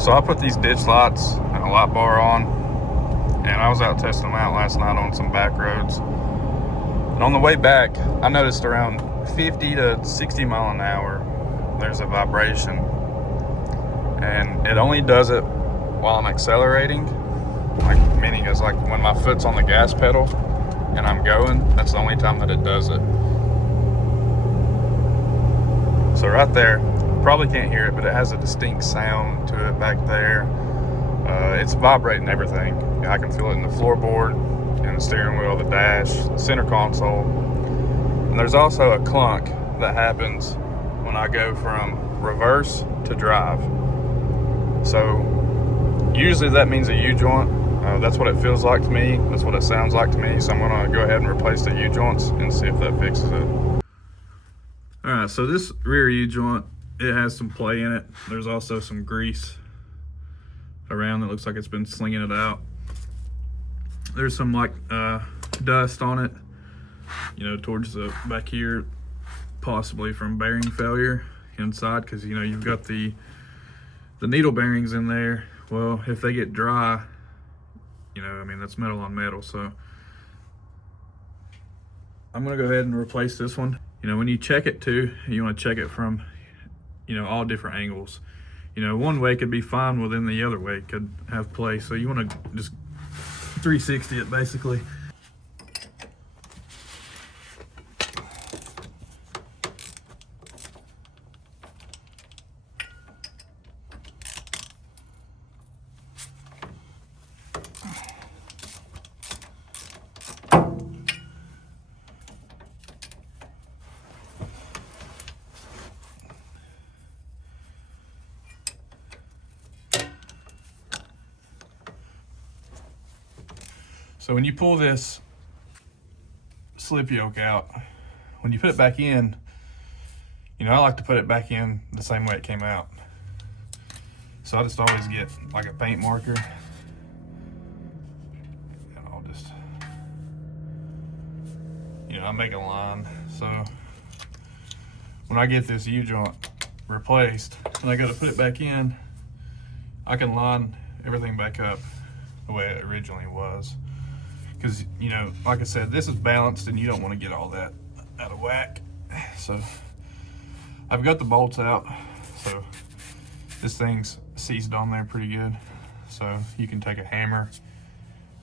So I put these ditch lights and a light bar on, and I was out testing them out last night on some back roads. And on the way back, I noticed around 50 to 60 mile an hour, there's a vibration. And it only does it while I'm accelerating, like meaning it's like when my foot's on the gas pedal and I'm going, that's the only time that it does it. So right there, probably can't hear it, but it has a distinct sound to it back there. It's vibrating everything. I can feel it in the floorboard, in the steering wheel, the dash, the center console. And there's also a clunk that happens when I go from reverse to drive. So usually that means a U-joint. That's what it feels like to me. That's what it sounds like to me. So I'm gonna go ahead and replace the U-joints and see if that fixes it. All right, so this rear U-joint, it has some play in it. There's also some grease around that looks like it's been slinging it out. There's some like dust on it, you know, towards the back here, possibly from bearing failure inside, because you know you've got the needle bearings in there. Well, if they get dry, you know, I mean, that's metal on metal. So I'm gonna go ahead and replace this one. You know, when you check it too, you want to check it from, you know, all different angles. You know, one way could be fine, well then the other way could have play. So you want to just 360 it basically. So when you pull this slip yoke out, when you put it back in, you know, I like to put it back in the same way it came out. So I just always get like a paint marker and I'll just, you know, I make a line. So when I get this U-joint replaced and I go to put it back in, I can line everything back up the way it originally was. Because, you know, like I said, this is balanced and you don't want to get all that out of whack. So I've got the bolts out, so this thing's seized on there pretty good. So you can take a hammer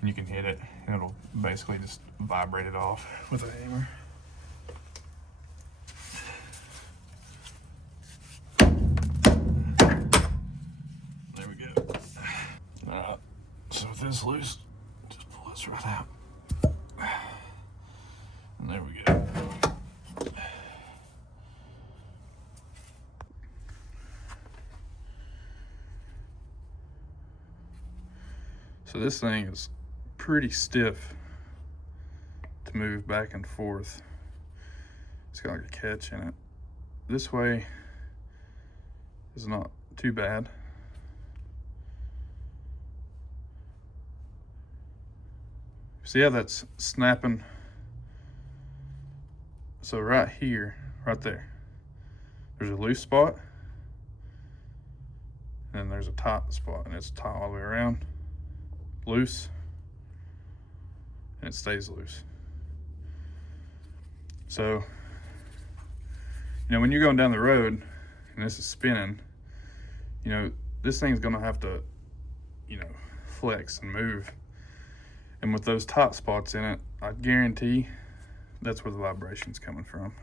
and you can hit it and it'll basically just vibrate it off with a hammer. There we go. So with this loose, just pull this right out. And there we go. So this thing is pretty stiff to move back and forth. It's got like a catch in it. This way is not too bad. See how that's snapping? So right here, right there, there's a loose spot, and then there's a tight spot, and it's tight all the way around, loose, and it stays loose. So, you know, when you're going down the road, and this is spinning, you know, this thing's gonna have to, you know, flex and move. And with those tight spots in it, I guarantee that's where the vibration's coming from.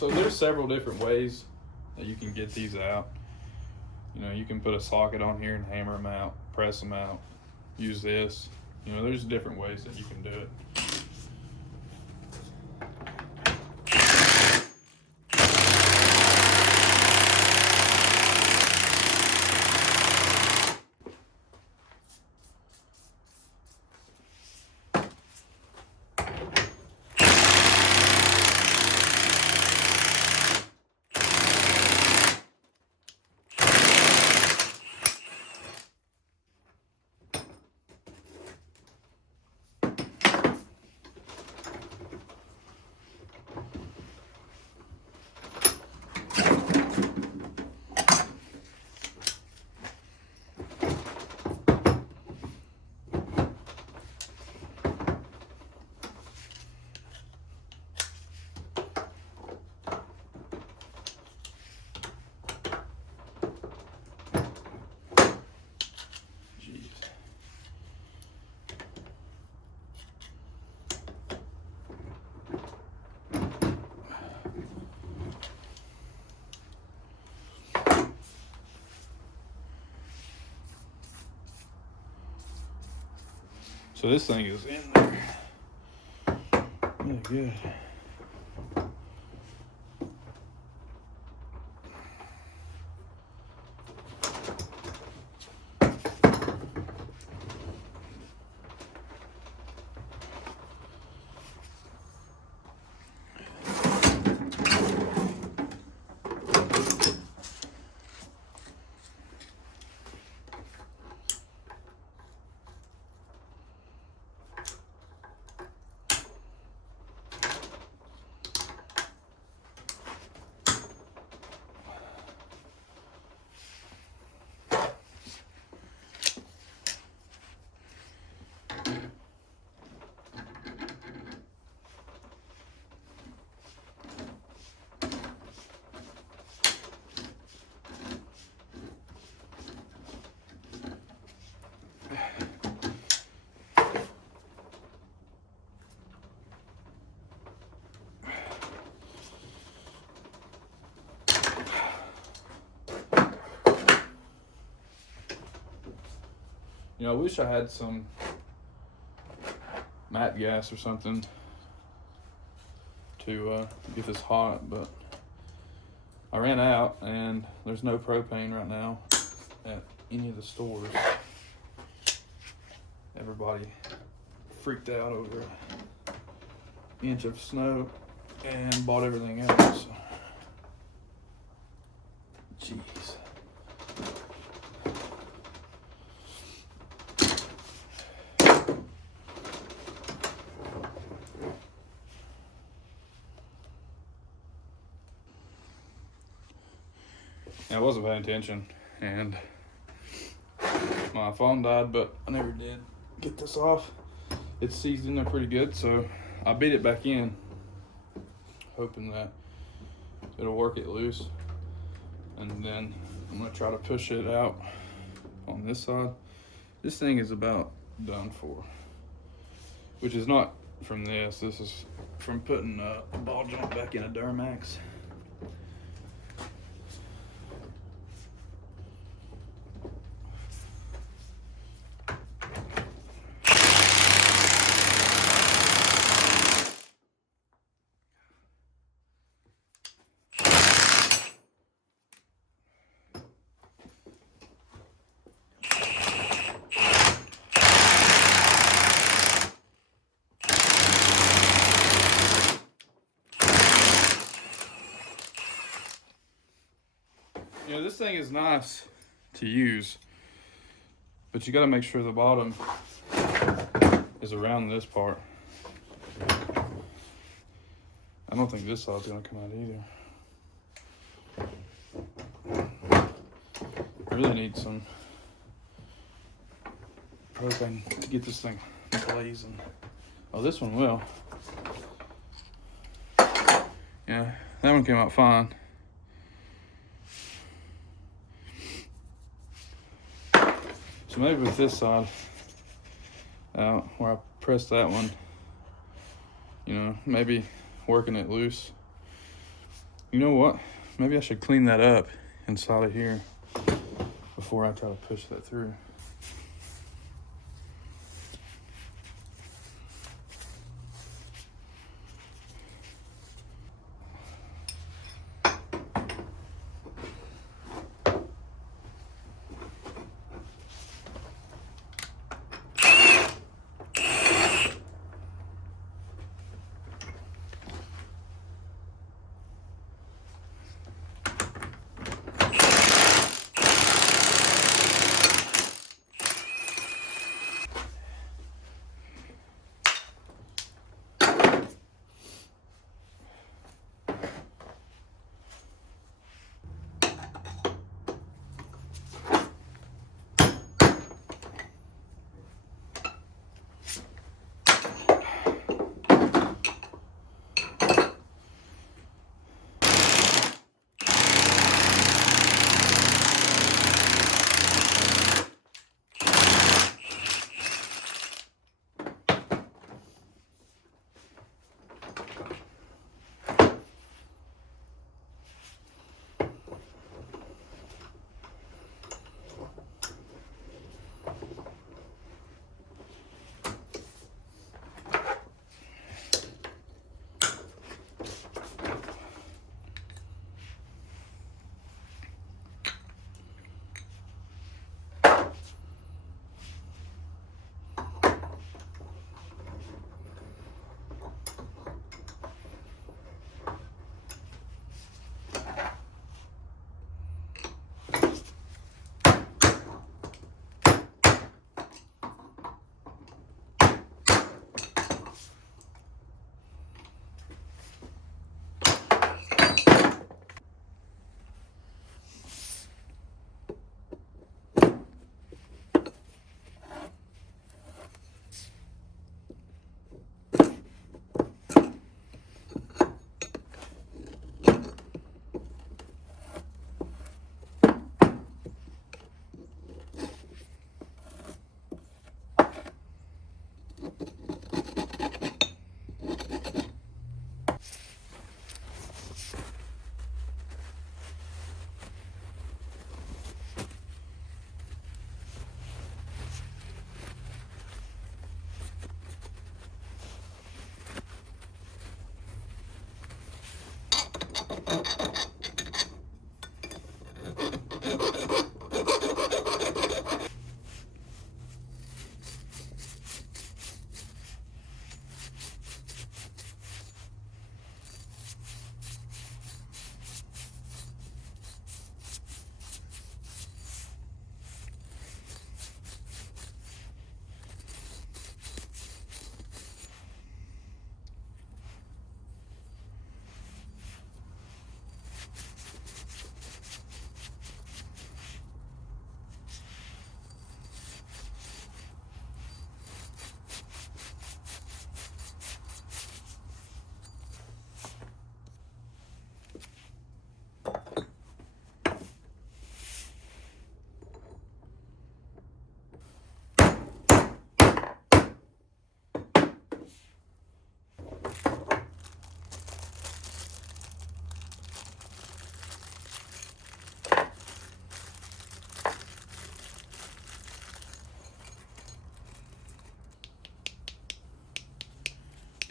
So there's several different ways that you can get these out. You know, you can put a socket on here and hammer them out, press them out, use this. You know, there's different ways that you can do it. So this thing is in there really good. You know, I wish I had some mat gas or something to get this hot, but I ran out and there's no propane right now at any of the stores. Everybody freaked out over an inch of snow and bought everything else. Jeez. I wasn't paying attention and my phone died, but I never did get this off. It's seized in there pretty good, so I beat it back in, hoping that it'll work it loose. And then I'm gonna try to push it out on this side. This thing is about done for, which is not from this. This is from putting a ball joint back in a Duramax. You know, this thing is nice to use, but you got to make sure the bottom is around this part. I don't think this side's going to come out either. I really need some propane to get this thing blazing. Oh, this one will. Yeah, that one came out fine. So maybe with this side out where I pressed that one, you know, maybe working it loose You know what? Maybe I should clean that up inside of here before I try to push that through.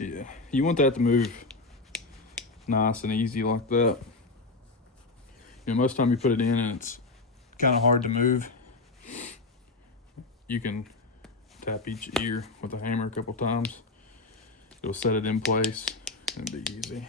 Yeah, you want that to move nice and easy like that. You know, most time you put it in and it's kind of hard to move, you can tap each ear with a hammer a couple times. It'll set it in place and be easy.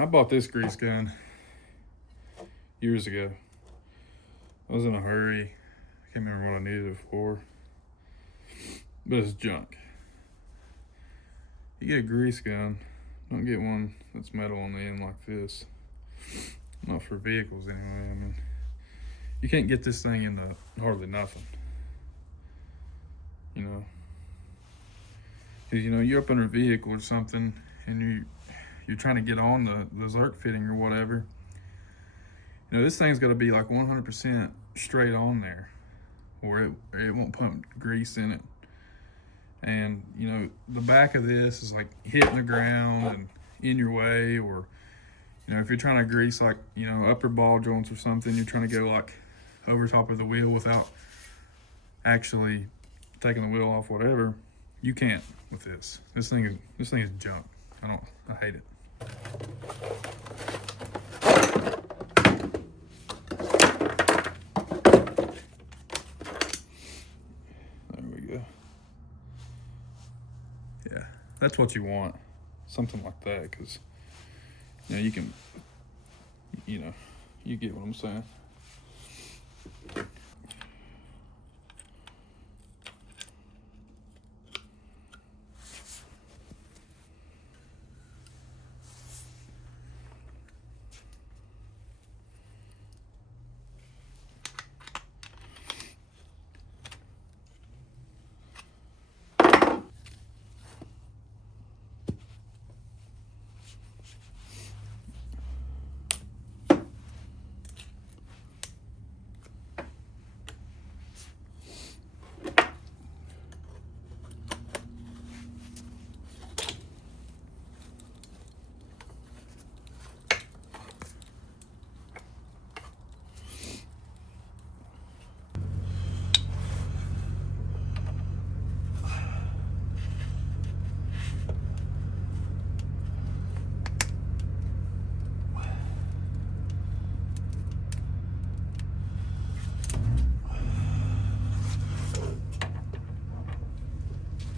I bought this grease gun years ago. I was in a hurry. I can't remember what I needed it for, but it's junk. You get a grease gun, don't get one that's metal on the end like this. Not for vehicles anyway. I mean, you can't get this thing into hardly nothing. You know, 'cause, you know, you're up in a vehicle or something, and you're trying to get on the Zerk fitting or whatever. You know, this thing's got to be like 100% straight on there, or it won't pump grease in it. And you know, the back of this is like hitting the ground and in your way, or you know, if you're trying to grease like, you know, upper ball joints or something, you're trying to go like over top of the wheel without actually taking the wheel off, whatever, you can't with this. This thing is junk. I hate it. There we go. Yeah, that's what you want. Something like that, because you know, you can, you know, you get what I'm saying.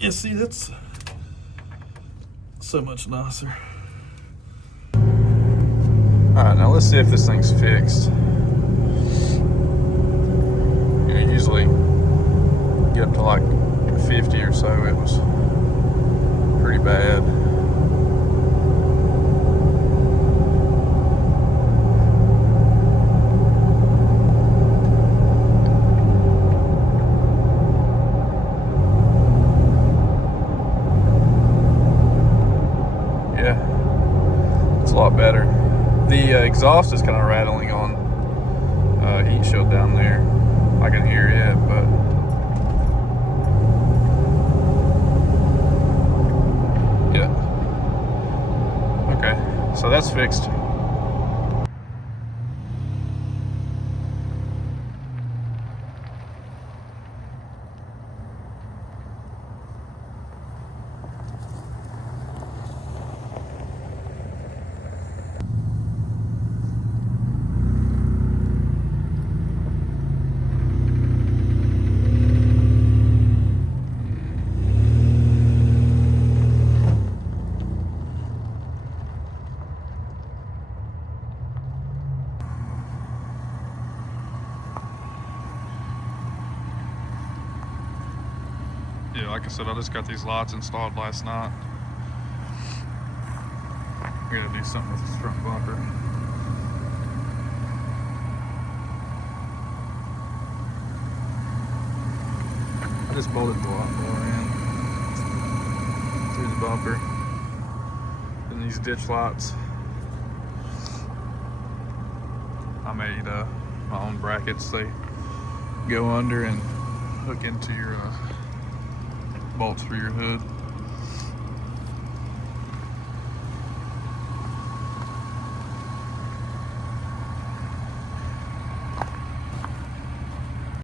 Yeah, see, that's so much nicer. All right, now let's see if this thing's fixed. You know, usually get up to like 50 or so. It was pretty bad. A lot better. The exhaust is kind of rattling on heat shield down there. I can hear it, but yeah. Okay, so that's fixed. Yeah, like I said, I just got these lights installed last night. We gotta do something with this front bumper. I just bolted the lock bar in through the bumper. And these ditch lights, I made my own brackets. They go under and hook into your bolts for your hood.